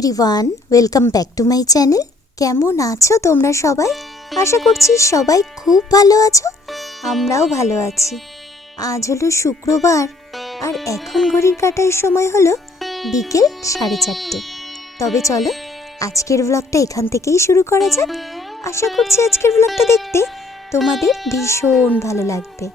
Everyone welcome back to my channel কেমন আছো তোমরা সবাই? আশা করছি সবাই খুব ভালো আছো, আমরাও ভালো আছি। আজ হলো শুক্রবার, আর এখন ঘড়ির কাটার সময় হলো বিকেল সাড়ে চারটে। তবে চলো, আজকের ব্লগটা এখান থেকেই শুরু করা যাক। আশা করছি আজকের ব্লগটা দেখতে তোমাদের ভীষণ ভালো লাগবে।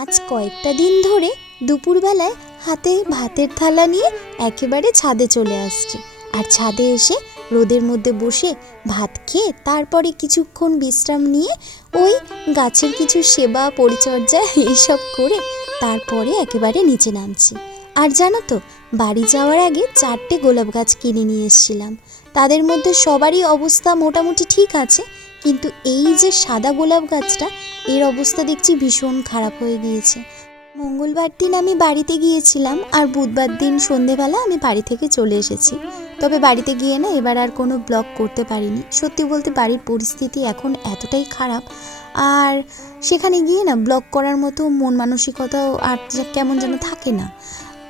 আজ কয়েকটা দিন ধরে দুপুরবেলায় হাতে ভাতের থালা নিয়ে একেবারে ছাদে চলে আসছি। আর ছাদে এসে রোদের মধ্যে বসে ভাত খেয়ে তারপরে কিছুক্ষণ বিশ্রাম নিয়ে ওই গাছের কিছু সেবা, পরিচর্যা এইসব করে তারপরে একেবারে নিচে নামছি। আর জানো তো, বাড়ি যাওয়ার আগে চারটে গোলাপ গাছ কিনে নিয়ে এসেছিলাম। তাদের মধ্যে সবারই অবস্থা মোটামুটি ঠিক আছে, কিন্তু এই যে সাদা গোলাপ গাছটা, এর অবস্থা দেখছি ভীষণ খারাপ হয়ে গিয়েছে। মঙ্গলবার দিন আমি বাড়িতে গিয়েছিলাম আর বুধবার দিন সন্ধেবেলা আমি বাড়ি থেকে চলে এসেছি। তবে বাড়িতে গিয়ে না এবার আর কোনো ব্লগ করতে পারিনি। সত্যি বলতে বাড়ির পরিস্থিতি এখন এতটাই খারাপ। আর সেখানে গিয়ে না ব্লগ করার মতো মন মানসিকতাও আর কেমন যেন থাকে না।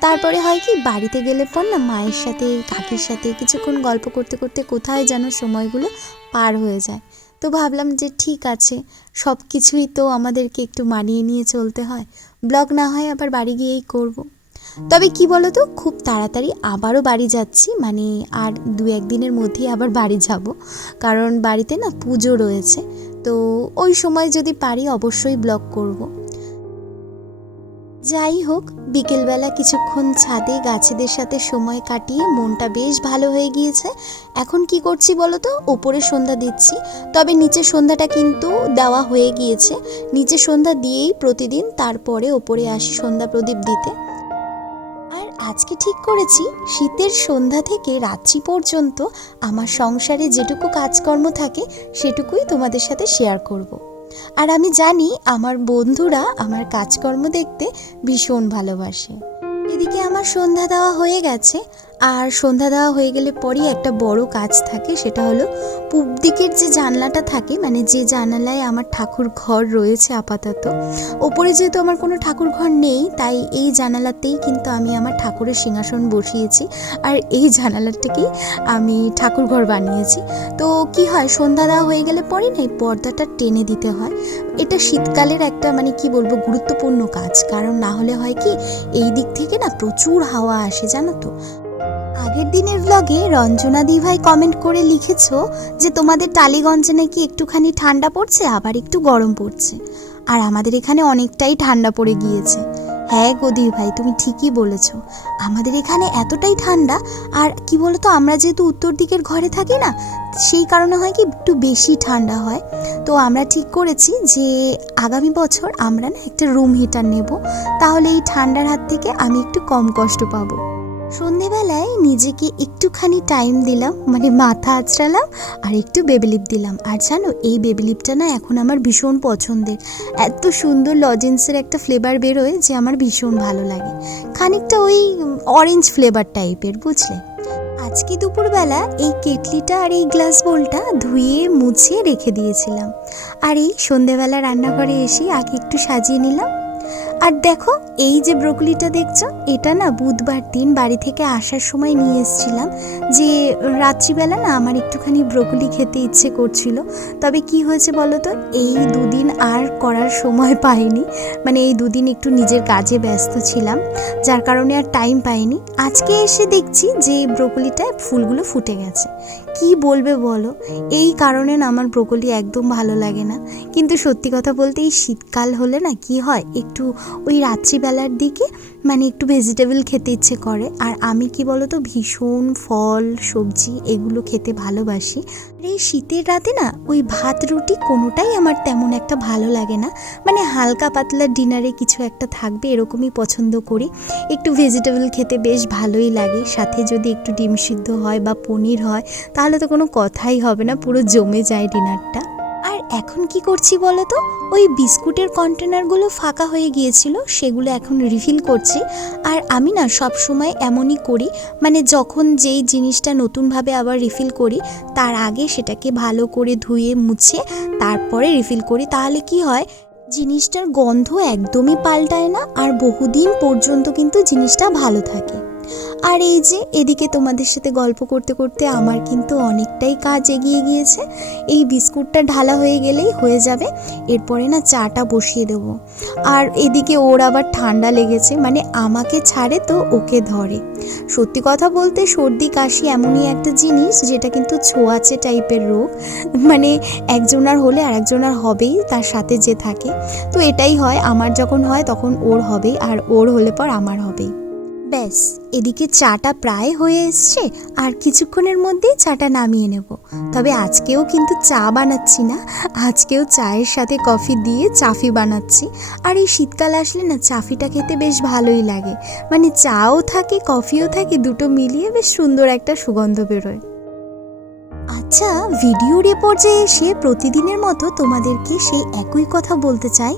তারপরে হয় কি বাড়িতে গেলে পর না মায়ের সাথে, কাকির সাথে কিছুক্ষণ গল্প করতে করতে কোথায় যেন সময়গুলো পার হয়ে যায়। তো ভাবলাম যে ঠিক আছে সব কিছুই তো আমাদেরকে একটু মানিয়ে নিয়ে চলতে হয় ব্লগ না হয় আবার বাড়ি গিয়েই করব। তবে কি বলো তো খুব তাড়াতাড়ি আবারও বাড়ি যাচ্ছি মানে আর দু একদিনের মধ্যেই আবার বাড়ি যাব কারণ বাড়িতে না পুজো রয়েছে, তো ওই সময় যদি পারি অবশ্যই ব্লগ করব। যাই হোক, বিকেলবেলা কিছুক্ষণ ছাদে গাছেদের সাথে সময় কাটিয়ে মনটা বেশ ভালো হয়ে গিয়েছে। এখন কি করছি বলো তো? ওপরে সন্ধ্যা দিচ্ছি। তবে নিচে সন্ধ্যাটা কিন্তু দেওয়া হয়ে গিয়েছে। নিচে সন্ধ্যা দিয়েই প্রতিদিন তারপরে ওপরে আসি সন্ধ্যা প্রদীপ দিতে। আর আজকে ঠিক করেছি, শীতের সন্ধ্যা থেকে রাত্রি পর্যন্ত আমার সংসারে যেটুকু কাজকর্ম থাকে, সেটুকুই তোমাদের সাথে শেয়ার করব। আর আমি জানি আমার বন্ধুরা আমার কাজকর্ম দেখতে ভীষণ ভালোবাসে। এদিকে আমার সন্ধ্যা দেওয়া হয়ে গেছে আর সন্ধ্যা দেওয়া হয়ে গেলে পরেই একটা বড় কাজ থাকে, সেটা হলো পূব দিকের যে জানলাটা থাকে মানে যে জানালায় আমার ঠাকুর ঘর রয়েছে আপাতত, ওপরে যেহেতু আমার কোনো ঠাকুর ঘর নেই, তাই এই জানালাতেই কিন্তু আমি আমার ঠাকুরের সিংহাসন বসিয়েছি, আর এই জানালাটাকেই আমি ঠাকুর ঘর বানিয়েছি। তো কি হয়, সন্ধ্যা দেওয়া হয়ে গেলে পরে না এই পর্দাটা টেনে দিতে হয়। এটা শীতকালের একটা মানে কি বলব, গুরুত্বপূর্ণ কাজ, কারণ না হলে হয় কি, এই দিক থেকে না প্রচুর হাওয়া আসে, জানো তো? আগের দিনের ব্লগে রঞ্জনা ভাই কমেন্ট করে লিখেছ যে, তোমাদের টালিগঞ্জে নাকি একটুখানি ঠান্ডা পড়ছে, আবার একটু গরম পড়ছে। আর আমাদের এখানে অনেকটাই ঠান্ডা পড়ে গিয়েছে। হ্যাঁ গদি ভাই, তুমি ঠিকই বলেছ। আমাদের এখানে এতটাই ঠান্ডা, আর কি বলতো, আমরা যেহেতু উত্তর দিকের ঘরে থাকি না, সেই কারণে হয় কি একটু বেশি ঠান্ডা হয়। তো আমরা ঠিক করেছি যে, আগামী বছর আমরা না একটা রুম হিটার নেব। তাহলে এই ঠান্ডার হাত থেকে আমি একটু কম কষ্ট পাবো। সন্ধেবেলায় নিজেকে একটুখানি টাইম দিলাম মানে মাথা আঁচড়ালাম আর একটু বেবিলিপ দিলাম। আর জানো, এই বেবিলিপটা না এখন আমার ভীষণ পছন্দের। এত সুন্দর লজেন্সের একটা ফ্লেভার বেরোয় যে আমার ভীষণ ভালো লাগে। খানিকটা ওই অরেঞ্জ ফ্লেভার টাইপের বুঝলে? আজকে দুপুরবেলা এই কেটলিটা আর এই গ্লাস বোলটা ধুয়ে মুছিয়ে রেখে দিয়েছিলাম। আর এই সন্ধেবেলা রান্নাঘরে এসে আগে একটু সাজিয়ে নিলাম। আর দেখো, এই যে ব্রোকলিটা দেখছ, এটা না বুধবার দিন বাড়ি থেকে আসার সময় নিয়ে এসেছিলাম যে রাত্রিবেলা না আমার একটুখানি ব্রোকলি খেতে ইচ্ছে করছিল। তবে কি হয়েছে বলো তো? এই দুদিন আর করার সময় পাইনি। মানে এই দুদিন একটু নিজের কাজে ব্যস্ত ছিলাম, যার কারণে আর টাইম পাইনি। আজকে এসে দেখছি যে ব্রোকলিটায় ফুলগুলো ফুটে গেছে। কি বলবে বলো? এই কারণে না আমার ব্রোকলি একদম ভালো লাগে না। কিন্তু সত্যি কথা বলতে এই শীতকাল হলে না কি হয়? একটু ওই রাত্রিবেলার দিকে মানে একটু ভেজিটেবল খেতে ইচ্ছে করে। আর আমি কি বলো তো ভীষণ ফল, সবজি এগুলো খেতে ভালোবাসি। আর এই শীতের রাতে না ওই ভাত রুটি কোনোটাই আমার তেমন একটা ভালো লাগে না। মানে হালকা পাতলা ডিনারে কিছু একটা থাকবে, এরকমই পছন্দ করি। একটু ভেজিটেবল খেতে বেশ ভালোই লাগে। সাথে যদি একটু ডিম সিদ্ধ হয় বা পনির হয়, তাহলে তো কোনো কথাই হবে না। পুরো জমে যায় ডিনারটা। আর এখন কি করছি বলো তো? ওই বিস্কুটের কন্টেনারগুলো ফাঁকা হয়ে গিয়েছিল, সেগুলো এখন রিফিল করছি। আর আমি না সব সময় এমনই করি মানে যখন যেই জিনিসটা নতুনভাবে আবার রিফিল করি, তার আগে সেটাকে ভালো করে ধুয়ে মুছে তারপরে রিফিল করি। তাহলে কি হয়, জিনিসটার গন্ধ একদমই পাল্টায় না, আর বহুদিন পর্যন্ত কিন্তু জিনিসটা ভালো থাকে। আর এই যে, এদিকে তোমাদের সাথে গল্প করতে করতে আমার কিন্তু অনেকটাই কাজ এগিয়ে গিয়েছে। এই বিস্কুটটা ঢালা হয়ে গেলেই হয়ে যাবে। এরপরে না চাটা বসিয়ে দেবো। আর এদিকে ওর আবার ঠান্ডা লেগেছে মানে আমাকে ছাড়ে তো ওকে ধরে। সত্যি কথা বলতে সর্দি কাশি এমনই একটা জিনিস যেটা কিন্তু ছোঁয়াচে টাইপের রোগ। মানে একজনার হলে আরেকজনার হবেই, তার সাথে যে থাকে। তো এটাই হয়, আমার যখন হয় তখন ওর হবেই, আর ওর হলে পর আমার হবেই। ব্যাস, এদিকে চাটা প্রায় হয়ে এসছে, আর কিছুক্ষণের মধ্যেই চাটা নামিয়ে নেব। তবে আজকেও কিন্তু চা বানাচ্ছি না, আজকেও চায়ের সাথে কফি দিয়ে চাফি বানাচ্ছি। আর এই শীতকাল আসলে না, চাফিটা খেতে বেশ ভালোই লাগে। মানে চাও থাকে, কফিও থাকে, দুটো মিলিয়ে বেশ সুন্দর একটা সুগন্ধ বেরোয়। আচ্ছা ভিডিওর এ পর্যায়ে এসে প্রতিদিনের মতো তোমাদেরকে সেই একই কথা বলতে চাই।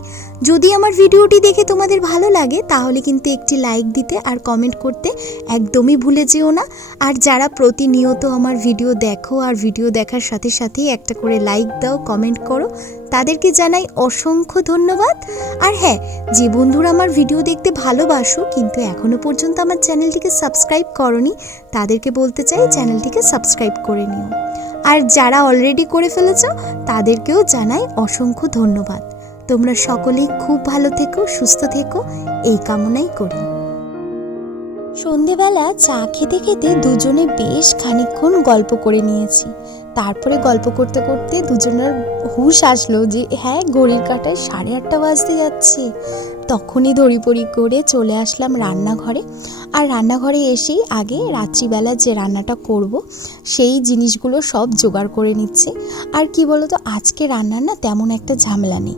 যদি আমার ভিডিওটি দেখে তোমাদের ভালো লাগে, তাহলে কিন্তু একটি লাইক দিতে আর কমেন্ট করতে একদমই ভুলে যেও না। আর যারা প্রতিনিয়ত আমার ভিডিও দেখো আর ভিডিও দেখার সাথে সাথেই একটা করে লাইক দাও কমেন্ট করো, তাদেরকে জানাই অসংখ্য ধন্যবাদ। আর হ্যাঁ যে বন্ধুরা আমার ভিডিও দেখতে ভালোবাসো, কিন্তু এখনও পর্যন্ত আমার চ্যানেলটিকে সাবস্ক্রাইব করনি, তাদেরকে বলতে চাই চ্যানেলটিকে সাবস্ক্রাইব করে নিও। আর যারা অলরেডি করে ফেলেছ, তাদেরকেও জানাই অসংখ্য ধন্যবাদ। তোমরা সকলেই খুব ভালো থেকো, সুস্থ থেকো, এই কামনাই করি। সন্ধেবেলা চা খেতে খেতে দুজনে বেশ খানিকক্ষণ গল্প করে নিয়েছি। তারপরে গল্প করতে করতে দুজনের হুশ আসলো যে হ্যাঁ ঘড়ির কাঁটায় সাড়ে আটটা বাজতে যাচ্ছে। তখনই ধরিপড়ি করে চলে আসলাম রান্নাঘরে। আর রান্নাঘরে এসেই আগে রাত্রিবেলা যে রান্নাটা করব, সেই জিনিসগুলো সব জোগাড় করে নিচ্ছে। আর কি বলতো, আজকে রান্নার না তেমন একটা ঝামেলা নেই।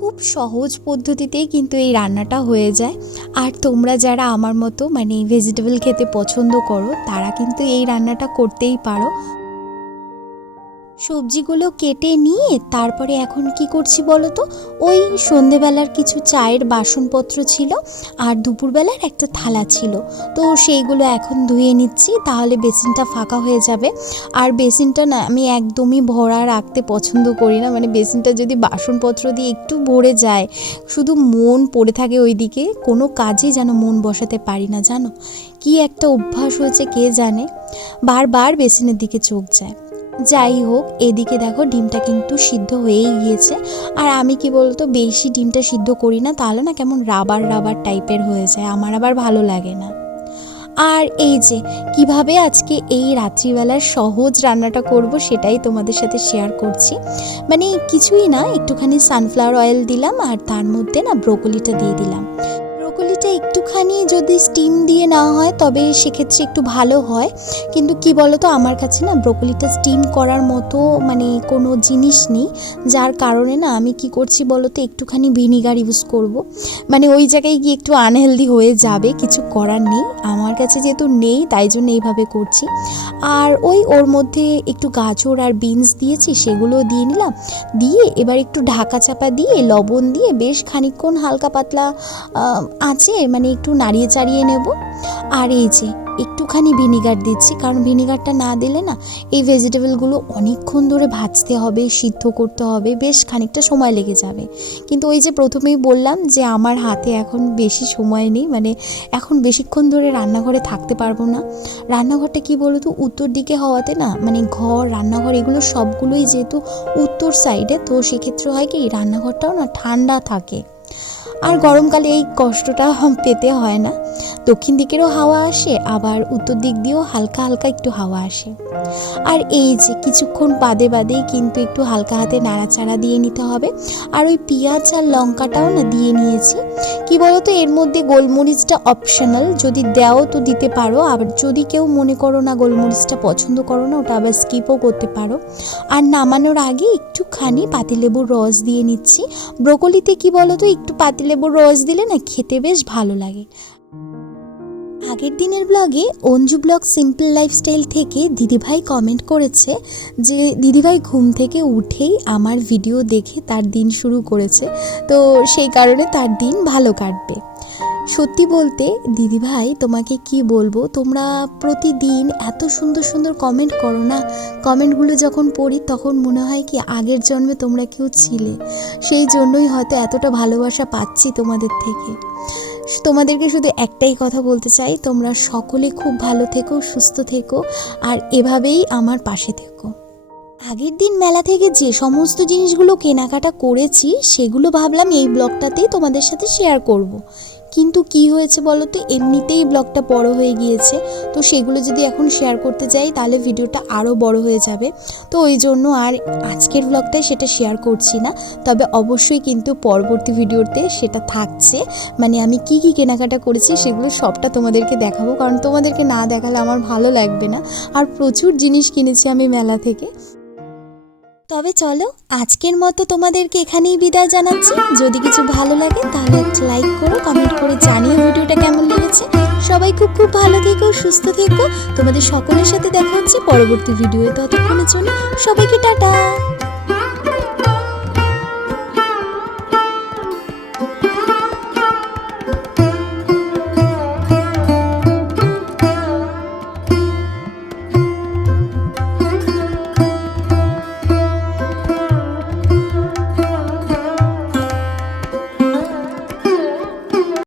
খুব সহজ পদ্ধতিতেই কিন্তু এই রান্নাটা হয়ে যায়। আর তোমরা যারা আমার মতো মানে ভেজিটেবল খেতে পছন্দ করো, তারা কিন্তু এই রান্নাটা করতেই পারো। সবজিগুলো কেটে নিয়ে তারপরে এখন কি করছি বলো তো? ওই সন্ধেবেলার কিছু চায়ের বাসনপত্র ছিল আর দুপুরবেলার একটা থালা ছিল। তো সেইগুলো এখন ধুয়ে নিচ্ছি, তাহলে বেসিনটা ফাঁকা হয়ে যাবে। আর বেসিনটা না আমি একদমই ভরা রাখতে পছন্দ করি না। মানে বেসিনটা যদি বাসনপত্র দিয়ে একটু ভরে যায়, শুধু মন পড়ে থাকে ওইদিকে, কোনো কাজেই যেন মন বসাতে পারি না, জানো? কি একটা অভ্যাস হয়েছে কে জানে? বারবার বেসিনের দিকে চোখ যায়। যাই হোক, এদিকে দেখো ডিমটা কিন্তু সিদ্ধ হয়েই গিয়েছে। আর আমি কি বলতো, বেশি ডিমটা সিদ্ধ করি না, তাহলে না কেমন রাবার রাবার টাইপের হয়ে যায়, আমার আবার ভালো লাগে না। আর এই যে, কীভাবে আজকে এই রাত্রিবেলার সহজ রান্নাটা করব সেটাই তোমাদের সাথে শেয়ার করছি। মানে কিছুই না, একটুখানি সানফ্লাওয়ার অয়েল দিলাম আর তার মধ্যে না ব্রোকলিটা দিয়ে দিলাম। একটুখানি যদি স্টিম দিয়ে নেওয়া হয়, তবে সেক্ষেত্রে একটু ভালো হয়। কিন্তু কি বলতো, আমার কাছে না ব্রোকলিটা স্টিম করার মতো মানে কোনো জিনিস নেই। যার কারণে না আমি কি করছি বলতো, একটুখানি ভিনিগার ইউজ করব। মানে ওই জায়গায় গিয়ে একটু আনহেলদি হয়ে যাবে, কিছু করার নেই। আমার কাছে যেহেতু নেই, তাই জন্য এইভাবে করছি। আর ওই ওর মধ্যে একটু গাজর আর বিনস দিয়েছি, সেগুলো দিয়ে নিলাম। দিয়ে এবার একটু ঢাকা চাপা দিয়ে, লবণ দিয়ে বেশ খানিকক্ষণ হালকা পাতলা আছে মানে একটু নাড়িয়ে চাড়িয়ে নেব। আর এই যে, একটুখানি ভিনিগার দিচ্ছি, কারণ ভিনিগারটা না দিলে না এই ভেজিটেবলগুলো অনেকক্ষণ ধরে ভাজতে হবে, সিদ্ধ করতে হবে, বেশ খানিকটা সময় লেগে যাবে। কিন্তু ওই যে প্রথমেই বললাম যে আমার হাতে এখন বেশি সময় নেই মানে এখন বেশিক্ষণ ধরে রান্নাঘরে থাকতে পারব না। রান্নাঘরটা কি বলতো, উত্তর দিকে হওয়াতে না মানে ঘর, রান্নাঘর এগুলো সবগুলোই যেহেতু উত্তর সাইডে তো সেক্ষেত্রে হয় কি, রান্নাঘরটাও না ঠান্ডা থাকে। আর গরমকালে এই কষ্টটা পেতে হয় না। দক্ষিণ দিকেরও হাওয়া আসে, আবার উত্তর দিক দিয়েও হালকা হালকা একটু হাওয়া আসে। আর এই যে কিছুক্ষণ বাদে বাদেই কিন্তু একটু হালকা হাতে নাড়াচাড়া দিয়ে নিতে হবে। আর ওই পেঁয়াজ আর লঙ্কাটাও না দিয়ে নিয়েছি। কি বলতো, এর মধ্যে গোলমরিচটা অপশনাল যদি দেও তো দিতে পারো। আবার যদি কেউ মনে করো না গোলমরিচটা পছন্দ করো না, ওটা আবার স্কিপও করতে পারো। আর নামানোর আগে একটুখানি পাতিলেবুর রস দিয়ে নিচ্ছি। ব্রোকলিতে কি বলতো, একটু পাতিলেবুর রস দিলে না খেতে বেশ ভালো লাগে। আগের দিনের ব্লগে অঞ্জু ব্লগ সিম্পল লাইফস্টাইল থেকে দিদিভাই কমেন্ট করেছে যে, দিদিভাই ঘুম থেকে উঠেই আমার ভিডিও দেখে তার দিন শুরু করেছে। তো সেই কারণে তার দিন ভালো কাটবে। সত্যি বলতে, দিদিভাই, তোমাকে কি বলব? তোমরা প্রতিদিন এত সুন্দর সুন্দর কমেন্ট করো না। কমেন্টগুলো যখন পড়ি, তখন মনে হয় কি, আগের জন্মে তোমরা কেউ ছিলে। সেই জন্যই হয়তো এতটা ভালোবাসা পাচ্ছি তোমাদের থেকে। তোমাদেরকে শুধু একটাই কথা বলতে চাই, তোমরা সকলে খুব ভালো থেকো, সুস্থ থেকো, আর এভাবেই আমার পাশে থেকো আগের দিন মেলা থেকে যে সমস্ত জিনিসগুলো কেনাকাটা করেছি, সেগুলো ভাবলাম এই ব্লগটাতেই তোমাদের সাথে শেয়ার করব। কিন্তু কি হয়েছে বলো তো? এমনিতেই ব্লগটা বড় হয়ে গিয়েছে। তো সেগুলো যদি এখন শেয়ার করতে যাই, তাহলে ভিডিওটা আরও বড় হয়ে যাবে। তো ওই জন্য আর আজকের ব্লগটায় সেটা শেয়ার করছি না। তবে অবশ্যই কিন্তু পরবর্তী ভিডিওতে সেটা থাকছে। মানে আমি কি কি কেনাকাটা করেছি সেগুলো সবটা তোমাদেরকে দেখাবো। কারণ তোমাদেরকে না দেখালে আমার ভালো লাগবে না। আর প্রচুর জিনিস কিনেছি আমি মেলা থেকে। তবে চলো, আজকের মতো তোমাদেরকে এখানেই বিদায় জানাচ্ছি। যদি কিছু ভালো লাগে, তাহলে লাইক করো কমেন্ট করে জানিও ভিডিওটা কেমন লেগেছে। সবাই খুব খুব ভালো থেকো, সুস্থ থেকো। তোমাদের সকলের সাথে দেখা হচ্ছে পরবর্তী ভিডিও ততক্ষণের জন্য সবাইকে টাটা।